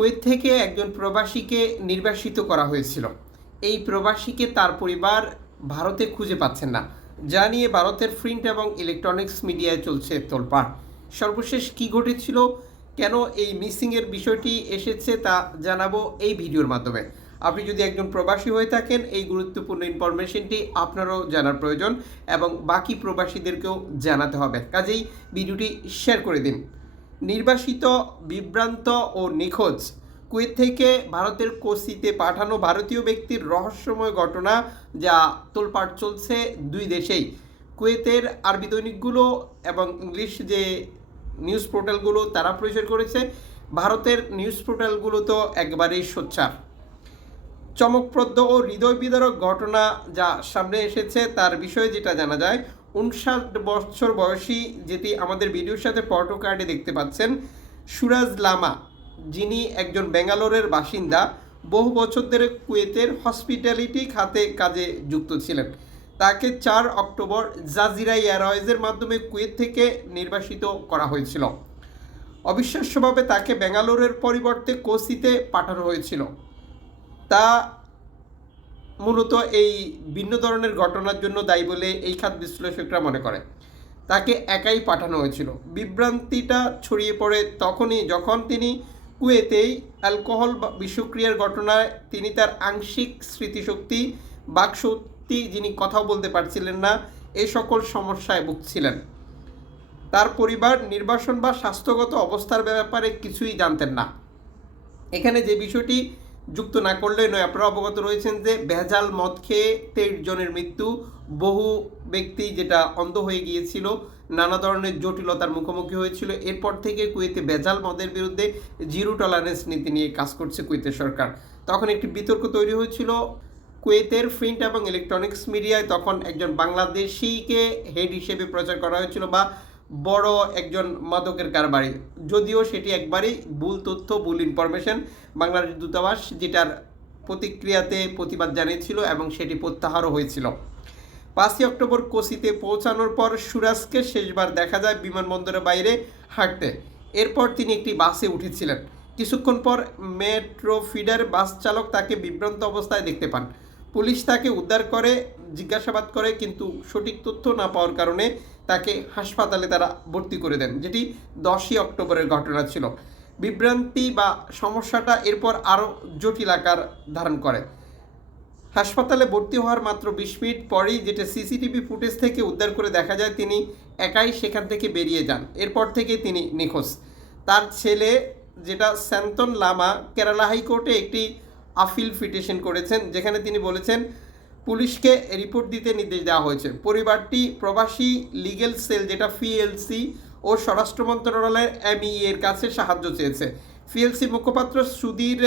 Kuwait থেকে একজন প্রবাসীকে নির্বাসিত করা হয়েছিল। এই প্রবাসীকে তার পরিবার ভারতে খুঁজে পাচ্ছেন না, যা নিয়ে ভারতের প্রিন্ট এবং ইলেকট্রনিক্স মিডিয়ায় চলছে তোলপাড়। সর্বশেষ কি ঘটেছিল, কেন এই মিসিংয়ের বিষয়টি এসেছে তা জানাব এই ভিডিওর মাধ্যমে। আপনি যদি একজন প্রবাসী হয়ে থাকেন, এই গুরুত্বপূর্ণ ইনফরমেশনটি আপনারও জানার প্রয়োজন এবং বাকি প্রবাসীদেরকেও জানাতে হবে। কাজেই ভিডিওটি শেয়ার করে দিন। নির্বাসিত, বিভ্রান্ত ও নিখোঁজ। কুয়েত থেকে ভারতের কোসিতে পাঠানো ভারতীয় ব্যক্তির রহস্যময় ঘটনা যা তোলপাট চলছে দুই দেশেই। কুয়েতের আরবি দৈনিকগুলো এবং ইংলিশ যে নিউজ পোর্টালগুলো তারা প্রচার করেছে, ভারতের নিউজ পোর্টালগুলো তো একবারেই সোচ্চার। চমকপ্রদ ও হৃদয় বিদারক ঘটনা যা সামনে এসেছে তার বিষয়ে যেটা জানা যায় উনষাট বছর বয়সী যেটি আমাদের ভিডিওর সাথে পটো কার্ডে দেখতে পাচ্ছেন, সুরাজ লামা। যিনি একজন ব্যাঙ্গালোরের বাসিন্দা, বহু বছর ধরে কুয়েতের হসপিটালিটি খাতে কাজে যুক্ত ছিলেন। তাকে চার অক্টোবর জাজিরা এয়ারওয়েজের মাধ্যমে কুয়েত থেকে নির্বাসিত করা হয়েছিল। অবিশ্বাস্যভাবে তাকে ব্যাঙ্গালোরের পরিবর্তে কোসিতে পাঠানো হয়েছিল। তা মূলত এই ভিন্ন ধরনের ঘটনার জন্য দায়ী বলে এই খাত বিশ্লেষকরা মনে করে। তাকে একাই পাঠানো হয়েছিল। বিভ্রান্তিটা ছড়িয়ে পড়ে তখনই যখন তিনি কুয়েতেই অ্যালকোহল বিষক্রিয়ার ঘটনায় তিনি তার আংশিক স্মৃতিশক্তি, বাকশক্তি যিনি কথাও বলতে পারছিলেন না এই সকল সমস্যায় ভুগছিলেন। তার পরিবার, নির্বাসন বা স্বাস্থ্যগত অবস্থার ব্যাপারে কিছুই জানতেন না। এখানে যে বিষয়টি যুক্ত না করলে নয়। আপনারা অবগত রয়েছেন যে ভেজাল মদ খেয়ে তেইশ জনের মৃত্যু। বহু ব্যক্তি যেটা অন্ধ হয়ে গিয়েছিল, নানা ধরনের জটিলতার মুখোমুখি হয়েছিল। এরপর থেকে কুয়েতে ভেজাল মদের বিরুদ্ধে জিরো টলারেন্স নীতি নিয়ে কাজ করছে কুয়েতের সরকার। তখন একটি বিতর্ক তৈরি হয়েছিল। কুয়েতের প্রিন্ট এবং ইলেকট্রনিক্স মিডিয়ায় তখন একজন বাংলাদেশিকে হেড হিসেবে প্রচার করা হয়েছিল বা বড় একজন মাদকের কারবারি। যদিও সেটি একবারই ভুল তথ্য, ভুল ইনফরমেশন বাংলাদেশ দূতাবাস যেটার প্রতিক্রিয়াতে প্রতিবাদ জানিয়েছিল এবং সেটি প্রত্যাহারও হয়েছিল। পাঁচই অক্টোবর কোসিতে পৌঁছানোর পর সুরাজকে শেষবার দেখা যায় বিমানবন্দরের বাইরে হাঁটতে। এরপর তিনি একটি বাসে উঠেছিলেন। কিছুক্ষণ পর মেট্রো ফিডার বাস চালক তাকে বিভ্রান্ত অবস্থায় দেখতে পান। পুলিশ তাকে উদ্ধার করে, জিজ্ঞাসাবাদ করে, কিন্তু সঠিক তথ্য না পাওয়ার কারণে তাকে হাসপাতালে তারা ভর্তি করে দেন, যেটি দশই অক্টোবরের ঘটনা ছিল। বিভ্রান্তি বা সমস্যাটা এরপর আরও জটিল আকার ধারণ করে। হাসপাতালে ভর্তি হওয়ার মাত্র বিশ মিনিট পরেই যেটা সিসিটিভি ফুটেজ থেকে উদ্ধার করে দেখা যায়, তিনি একাই সেখান থেকে বেরিয়ে যান। এরপর থেকে তিনি নিখোঁজ। তার ছেলে, যেটা স্যান্তন লামা, কেরালা হাইকোর্টে একটি আপিল পিটিশন করেছেন, যেখানে তিনি বলেছেন, পুলিশকে রিপোর্ট দিতে নির্দেশ দেওয়া হয়েছে। পরিবারটি প্রবাসী লিগেল সেল যেটা ফিএলসি ও স্বরাষ্ট্র মন্ত্রণালয়ের এমই এর কাছে সাহায্য চেয়েছে। ফিএলসি মুখপাত্র সুধীর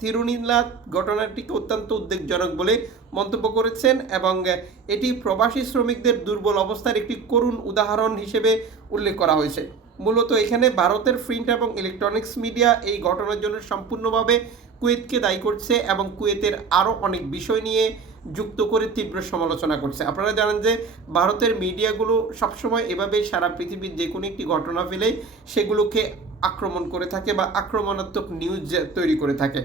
তিরুনীলাত ঘটনাটিকে অত্যন্ত উদ্বেগজনক বলে মন্তব্য করেছেন এবং এটি প্রবাসী শ্রমিকদের দুর্বল অবস্থার একটি করুণ উদাহরণ হিসেবে উল্লেখ করা হয়েছে। মূলত এখানে ভারতের প্রিন্ট এবং ইলেকট্রনিক্স মিডিয়া এই ঘটনার জন্য সম্পূর্ণভাবে কুয়েতকে দায়ী করছে এবং কুয়েতের আরও অনেক বিষয় নিয়ে যুক্ত করে তীব্র সমালোচনা করছে। আপনারা জানেন যে ভারতের মিডিয়াগুলো সবসময় এভাবেই সারা পৃথিবীর যে কোনো একটি ঘটনা পেলেই সেগুলোকে আক্রমণ করে থাকে বা আক্রমণাত্মক নিউজ তৈরি করে থাকে।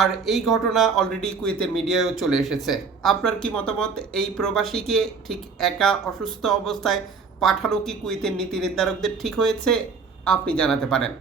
আর এই ঘটনা অলরেডি কুয়েতের মিডিয়ায়ও চলে এসেছে। আপনার কি মতামত? এই প্রবাসীকে ঠিক একা অসুস্থ অবস্থায় পাঠানো কি কুয়েতের নীতি নির্ধারকদের ঠিক হয়েছে? আপনি জানাতে পারেন।